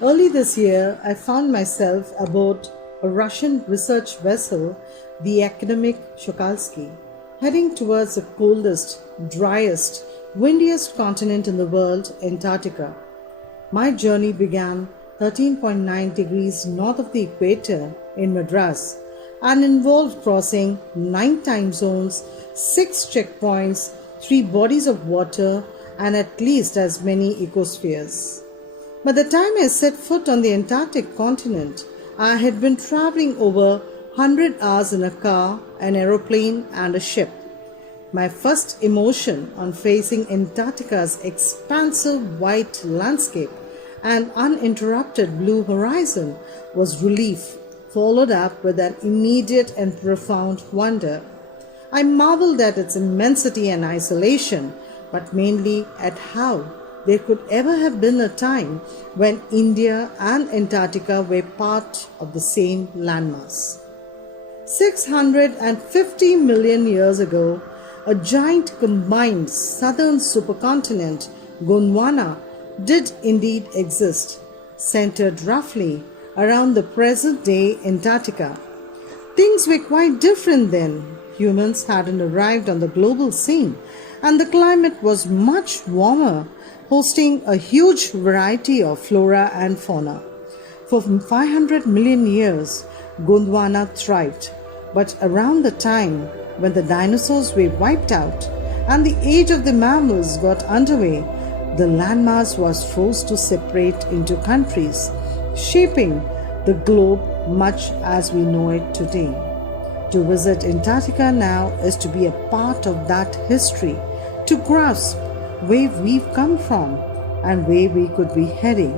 Early this year, I found myself aboard a Russian research vessel, the academic Shokalsky, heading towards the coldest, driest, windiest continent in the world, Antarctica. My journey began 13.9 degrees north of the equator in Madras and involved crossing 9 time zones, 6 checkpoints, 3 bodies of water, and at least as many ecospheres. By the time I set foot on the Antarctic continent, I had been traveling over 100 hours in a car, an aeroplane, and a ship. My first emotion on facing Antarctica's expansive white landscape and uninterrupted blue horizon was relief, followed up with an immediate and profound wonder. I marveled at its immensity and isolation, but mainly at how there could ever have been a time when India and Antarctica were part of the same landmass. 650 million years ago, a giant combined southern supercontinent, Gondwana, did indeed exist, centered roughly around the present-day Antarctica. Things were quite different then. Humans hadn't arrived on the global scene, and the climate was much warmer, hosting a huge variety of flora and fauna. For 500 million years, Gondwana thrived, but around the time when the dinosaurs were wiped out and the age of the mammals got underway, the landmass was forced to separate into countries, shaping the globe much as we know it today. To visit Antarctica now is to be a part of that history, to grasp where we've come from and where we could be heading.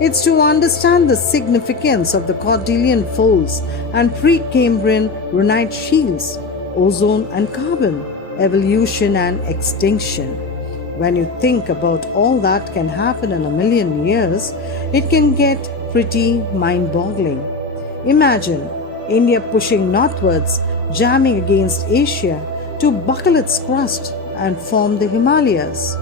It's to understand the significance of the Cordilleran folds and Precambrian granite shields, ozone and carbon, evolution and extinction. When you think about all that can happen in a million years, it can get pretty mind-boggling. Imagine India pushing northwards, jamming against Asia to buckle its crust and form the Himalayas.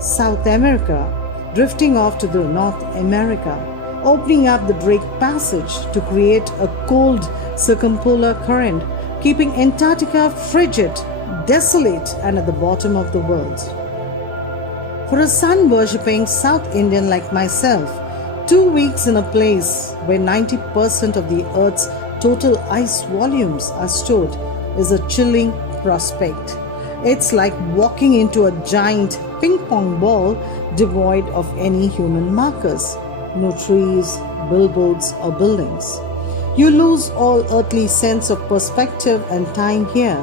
South America drifting off to the North America, opening up the Drake Passage to create a cold circumpolar current, keeping Antarctica frigid, desolate, and at the bottom of the world. For a sun-worshipping South Indian like myself, 2 weeks in a place where 90% of the Earth's total ice volumes are stored is a chilling prospect. It's like walking into a giant ping-pong ball devoid of any human markers. No trees, billboards, or buildings. You lose all earthly sense of perspective and time here.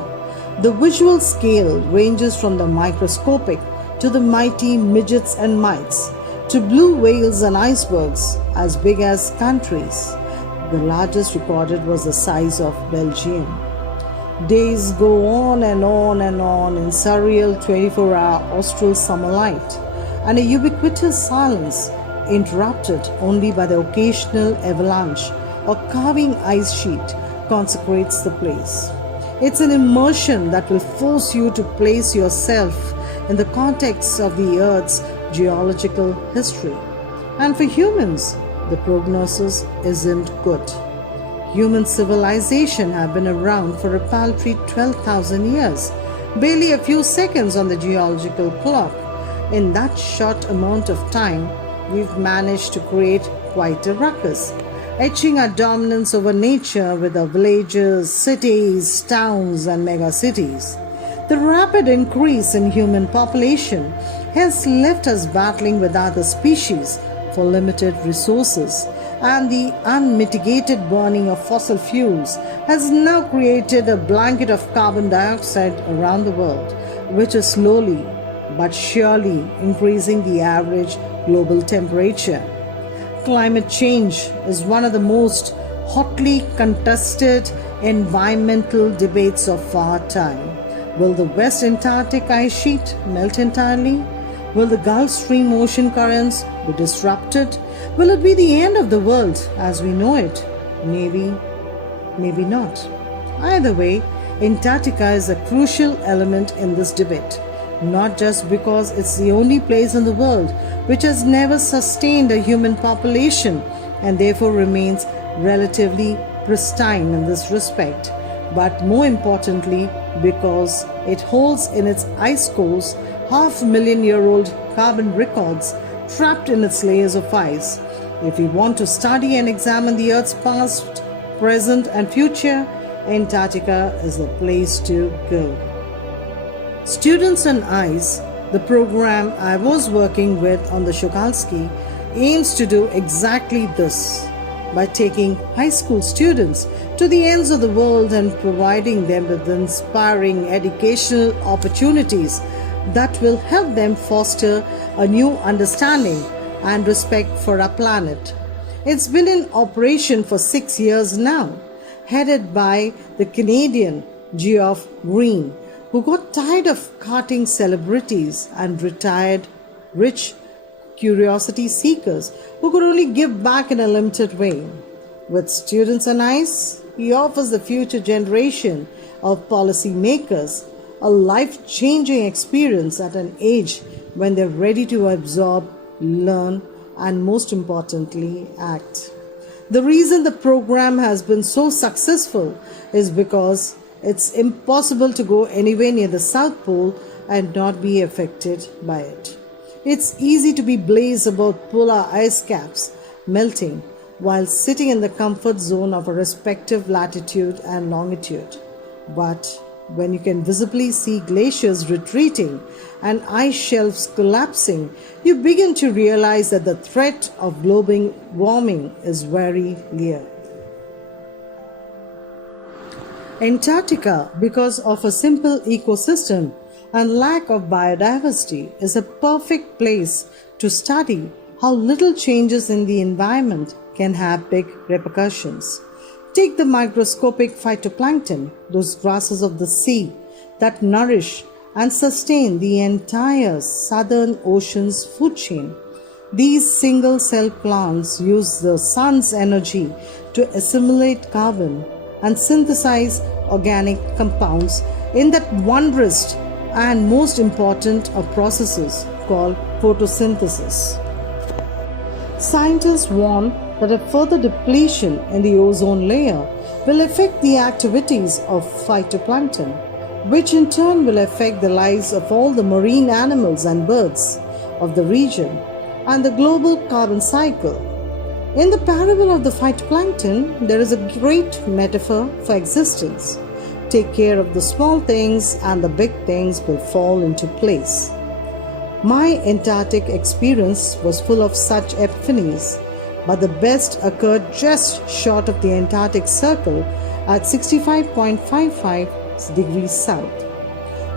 The visual scale ranges from the microscopic to the mighty midgets and mites, to blue whales and icebergs as big as countries. The largest recorded was the size of Belgium. Days go on and on and on in surreal 24-hour austral summer light, and a ubiquitous silence interrupted only by the occasional avalanche or carving ice sheet consecrates the place. It's an immersion that will force you to place yourself in the context of the Earth's geological history. And for humans, the prognosis isn't good. Human civilization have been around for a paltry 12,000 years, barely a few seconds on the geological clock. In that short amount of time, we've managed to create quite a ruckus, etching our dominance over nature with our villages, cities, towns, and megacities. The rapid increase in human population has left us battling with other species for limited resources, and the unmitigated burning of fossil fuels has now created a blanket of carbon dioxide around the world, which is slowly but surely increasing the average global temperature. Climate change is one of the most hotly contested environmental debates of our time. Will the West Antarctic ice sheet melt entirely? Will the Gulf Stream ocean currents be disrupted? Will it be the end of the world as we know it? Maybe, maybe not. Either way, Antarctica is a crucial element in this debate. not just because it's the only place in the world which has never sustained a human population and therefore remains relatively pristine in this respect, but more importantly because it holds in its ice cores 500,000-year-old carbon records trapped in its layers of ice. If we want to study and examine the Earth's past, present and future, Antarctica is the place to go. Students on Ice, the program I was working with on the Shukalski, aims to do exactly this by taking high school students to the ends of the world and providing them with inspiring educational opportunities that will help them foster a new understanding and respect for our planet. It's been in operation for 6 years now, headed by the Canadian Geoff Green, who got tired of carting celebrities and retired rich curiosity seekers who could only give back in a limited way. With Students on Ice, he offers the future generation of policy makers a life-changing experience at an age when they're ready to absorb, learn, and most importantly, act. The reason the program has been so successful is because it's impossible to go anywhere near the South Pole and not be affected by it. It's easy to be blazed about polar ice caps melting while sitting in the comfort zone of a respective latitude and longitude. But when you can visibly see glaciers retreating and ice shelves collapsing, you begin to realize that the threat of global warming is very near. Antarctica, because of a simple ecosystem and lack of biodiversity, is a perfect place to study how little changes in the environment can have big repercussions. Take the microscopic phytoplankton, those grasses of the sea that nourish and sustain the entire Southern Ocean's food chain. These single-cell plants use the sun's energy to assimilate carbon and synthesize organic compounds in that wondrous and most important of processes called photosynthesis. Scientists warn that a further depletion in the ozone layer will affect the activities of phytoplankton, which in turn will affect the lives of all the marine animals and birds of the region and the global carbon cycle. In the parable of the phytoplankton, there is a great metaphor for existence. Take care of the small things and the big things will fall into place. My Antarctic experience was full of such epiphanies, but the best occurred just short of the Antarctic Circle at 65.55 degrees south.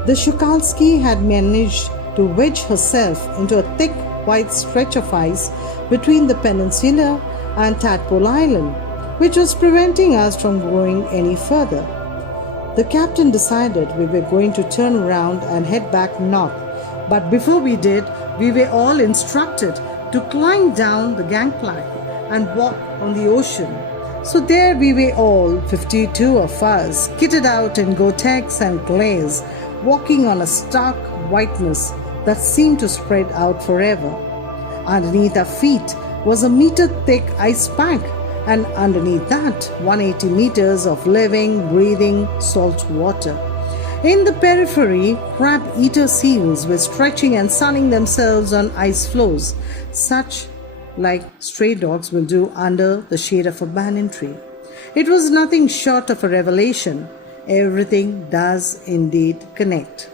The Shukalski had managed to wedge herself into a thick white stretch of ice between the peninsula and Tadpole Island, which was preventing us from going any further. The captain decided we were going to turn around and head back north, but before we did, we were all instructed to climb down the gangplank and walk on the ocean. So there we were all, 52 of us, kitted out in Gore-Tex and glaze, walking on a stark whiteness that seemed to spread out forever. Underneath our feet was a meter-thick ice pack, and underneath that 180 meters of living, breathing salt water. In the periphery, crab-eater seals were stretching and sunning themselves on ice floes, such like stray dogs will do under the shade of a banyan tree. It was nothing short of a revelation. Everything does indeed connect.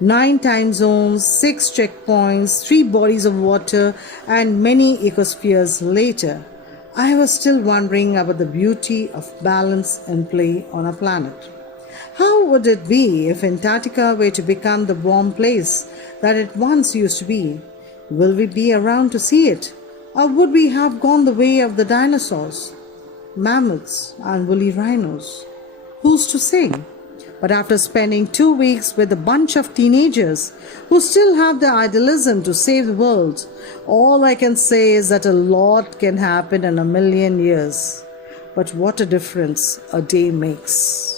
9 time zones, 6 checkpoints, 3 bodies of water, and many ecospheres later, I was still wondering about the beauty of balance and play on our planet. How would it be if Antarctica were to become the warm place that it once used to be? Will we be around to see it? Or would we have gone the way of the dinosaurs, mammoths, and woolly rhinos? Who's to say? But after spending 2 weeks with a bunch of teenagers who still have the idealism to save the world, all I can say is that a lot can happen in a million years. But what a difference a day makes.